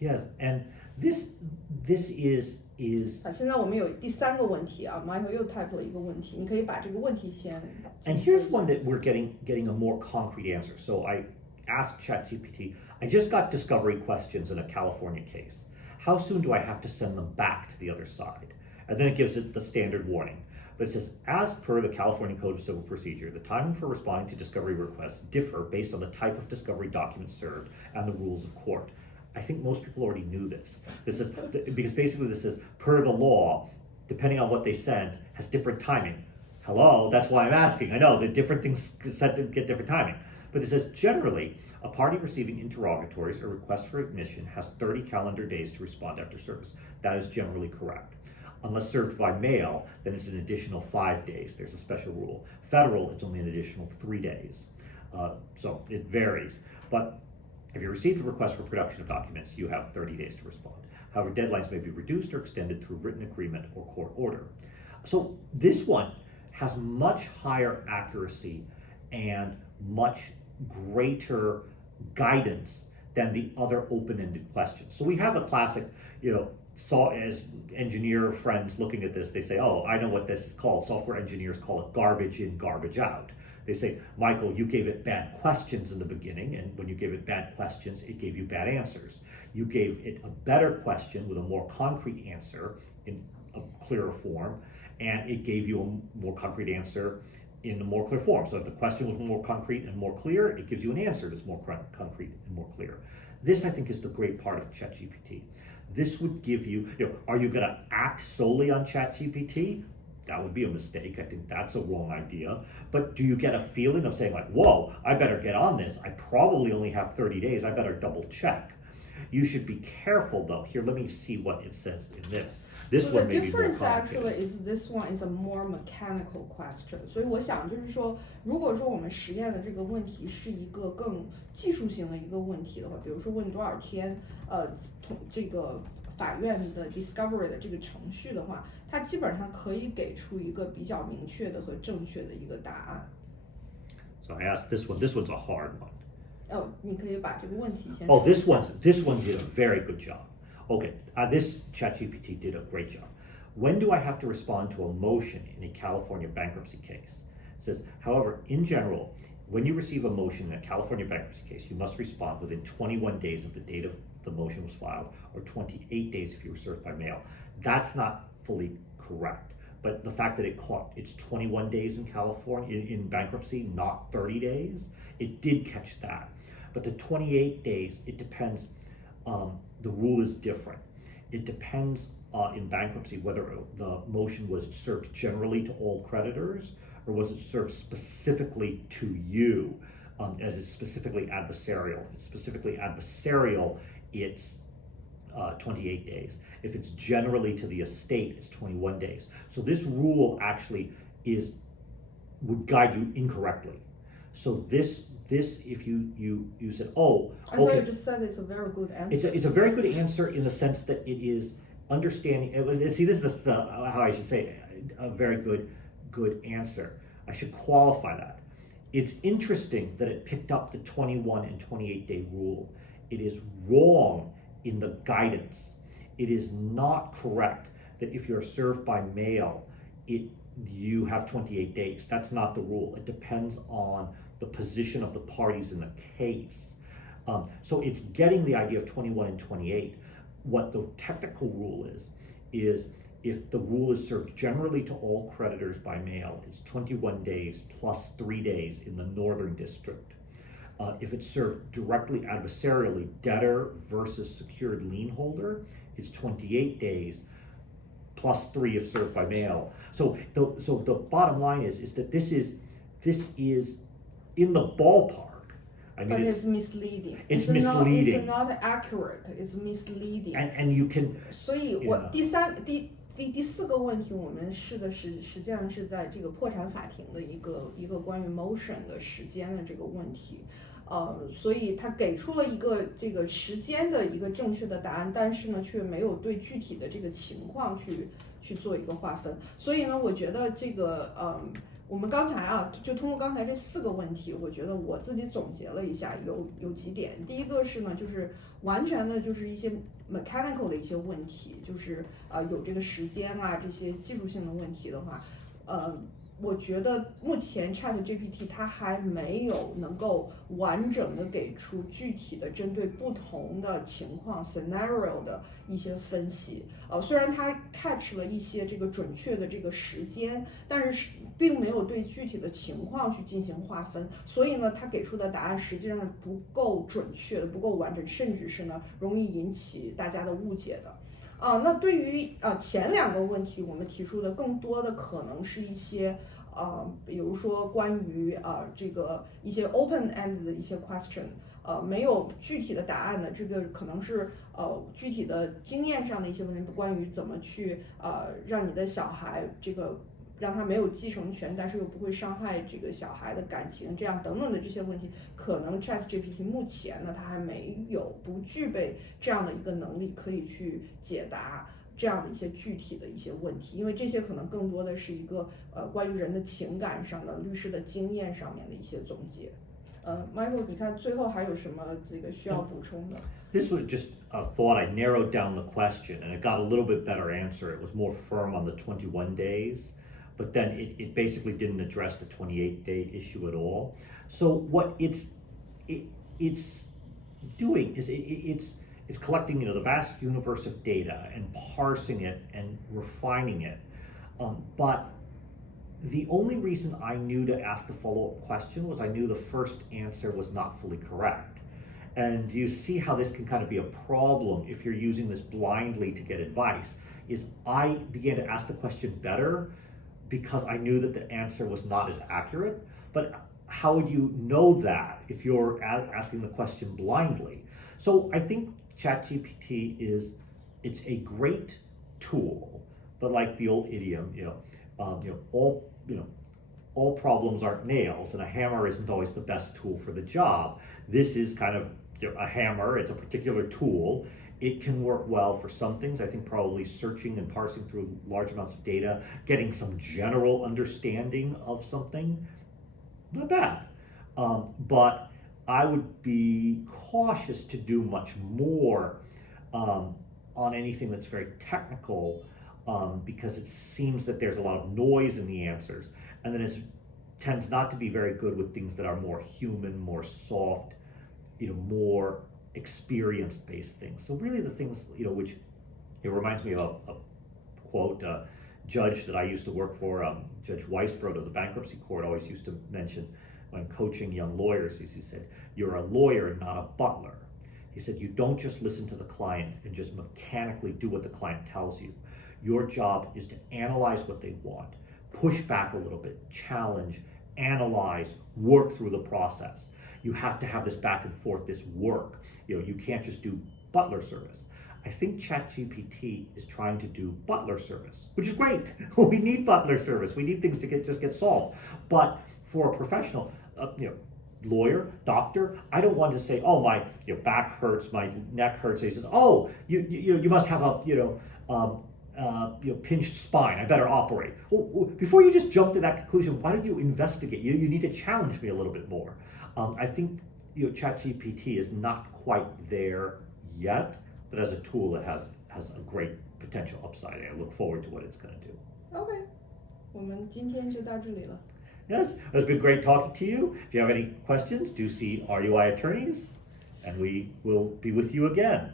Yes, and this is 好，现在我们有第3个问题啊 ，Michael 又 type 了一个问题，你可以把这个问题先。And here's one that we're getting a more concrete answer. So I asked ChatGPT, I just got discovery questions in a California case. How soon do I have to send them back to the other side? And then it gives it the standard warning. But it says, as per the California Code of Civil Procedure, the timing for responding to discovery requests differ based on the type of discovery document served and the rules of court. I think most people already knew this. This is because basically this is per the law, depending on what they send, has different timing. Hello, that's why I'm asking. I know that different things said to get different timing. But it says generally, a party receiving interrogatories or requests for admission has 30 calendar days to respond after service. That is generally correct. Unless served by mail, then it's an additional 5 days. There's a special rule. Federal, it's only an additional 3 days. So it varies. But if you received a request for production of documents, you have 30 days to respond. However, deadlines may be reduced or extended through written agreement or court order. So this one has much higher accuracy and much greater guidance than the other open-ended questions. So we have a classic, as engineer friends looking at this, they say, oh, I know what this is called. Software engineers call it garbage in, garbage out. They say, Michael, you gave it bad questions in the beginning, and when you gave it bad questions, it gave you bad answers. You gave it a better question with a more concrete answer in a clearer form, and it gave you a more concrete answer in a more clear form. So if the question was more concrete and more clear, it gives you an answer that's more concrete and more clear. This, I think, is the great part of ChatGPT. This would give you, are you going to act solely on ChatGPT? That would be a mistake. I think that's a wrong idea. But do you get a feeling of saying like, whoa, I better get on this. I probably only have 30 days. I better double check. You should be careful though. Here, let me see what it says in this. This one may be more complicated. So the difference actually is this one is a more mechanical question. 所以我想就是说，如果说我们实验的这个问题是一个更技术性的一个问题的话，比如说问多少天，这个法院的 discovery 的这个程序的话，它基本上可以给出一个比较明确的和正确的一个答案。So I asked this one. This one's a hard one. 你可以把这个问题先。Oh, this one did a very good job. Okay, this ChatGPT did a great job. When do I have to respond to a motion in a California bankruptcy case? It says, however, in general, when you receive a motion in a California bankruptcy case, you must respond within 21 days of the date of the motion was filed, or 28 days if you were served by mail. That's not fully correct. But the fact that it's 21 days in California, in bankruptcy, not 30 days, it did catch that. But the 28 days, it depends. The rule is different. It depends in bankruptcy whether the motion was served generally to all creditors or was it served specifically to you, as it's specifically adversarial. It's specifically adversarial, it's 28 days. If it's generally to the estate, it's 21 days. So this rule actually would guide you incorrectly. So this if you said, oh, okay. I thought you just said it's a very good answer. It's a very good answer in the sense that it is understanding. And see, this is how I should say it, a very good answer. I should qualify that. It's interesting that it picked up the 21 and 28 day rule. It is wrong in the guidance. It is not correct that if you're served by mail, you have 28 days. That's not the rule. It depends on the position of the parties in the case. So it's getting the idea of 21 and 28. What the technical rule is if the rule is served generally to all creditors by mail, it's 21 days plus 3 days in the Northern District. If it's served directly adversarially, debtor versus secured lien holder, it's 28 days plus 3 if served by mail. So the bottom line is that this is in the ballpark. I mean, but it's misleading. It's misleading. It's not accurate. It's misleading. And you can. 所以我第4个问题，我们试的是实际上是在这个破产法庭的一个关于 motion 的时间的这个问题。所以他给出了一个这个时间的一个正确的答案，但是呢，却没有对具体的这个情况去做一个划分。所以呢，我觉得这个我们刚才就通过刚才这4个问题，我觉得我自己总结了一下，有几点。第一个是呢，就是完全的就是一些 mechanical 的一些问题，就是有这个时间这些技术性的问题的话，我觉得目前 ChatGPT 它还没有能够完整的给出具体的针对不同的情况 scenario 的一些分析。虽然它 catch 了一些这个准确的这个时间，但是并没有对具体的情况去进行划分，所以呢，它给出的答案实际上是不够准确的、不够完整，甚至是呢容易引起大家的误解的。那对于前2个问题，我们提出的更多的可能是一些比如说关于这个一些 open-end 的一些 question，没有具体的答案的，这个可能是具体的经验上的一些问题，关于怎么去让你的小孩这个让他没有继承权，但是又不会伤害这个小孩的感情，这样等等的这些问题，可能 ChatGPT 目前呢，它还不具备这样的一个能力可以去解答这样的一些具体的一些问题，因为这些可能更多的是一个关于人的情感上的、律师的经验上面的一些总结。Michael， 你看最后还有什么这个需要补充的？ This was just a thought. I narrowed down the question and it got a little bit better answer. It was more firm on the 21 days, but then it basically didn't address the 28-day issue at all. So what it's doing is it's collecting the vast universe of data and parsing it and refining it. But the only reason I knew to ask the follow-up question was I knew the first answer was not fully correct. And you see how this can kind of be a problem if you're using this blindly to get advice, is I began to ask the question better because I knew that the answer was not as accurate. But how would you know that if you're asking the question blindly? So I think ChatGPT it's a great tool, but like the old idiom, all problems aren't nails, and a hammer isn't always the best tool for the job. This is kind of a hammer. It's a particular tool. It can work well for some things. I think probably searching and parsing through large amounts of data, getting some general understanding of something, not bad. But I would be cautious to do much more on anything that's very technical, because it seems that there's a lot of noise in the answers, and then it tends not to be very good with things that are more human, more soft, more experience-based things. So really the things, which it reminds me of a quote, judge that I used to work for, Judge Weisbrod of the bankruptcy court, always used to mention when coaching young lawyers, he said, "You're a lawyer, not a butler." He said, "You don't just listen to the client and just mechanically do what the client tells you. Your job is to analyze what they want, push back a little bit, challenge, analyze, work through the process. You have to have this back and forth, this work. You can't just do butler service." I think ChatGPT is trying to do butler service, which is great. We need butler service. We need things to get solved. But for a professional, lawyer, doctor, I don't want to say, "Oh, my back hurts, my neck hurts." He says, "Oh, you must have a pinched spine. I better operate." Well, before you just jump to that conclusion, why don't you investigate? You need to challenge me a little bit more. I think ChatGPT is not quite there yet, but as a tool, it has a great potential upside. I look forward to what it's going to do. OK， 我们今天就到这里了。Yes, it's been great talking to you. If you have any questions, do see RUI attorneys, and we will be with you again.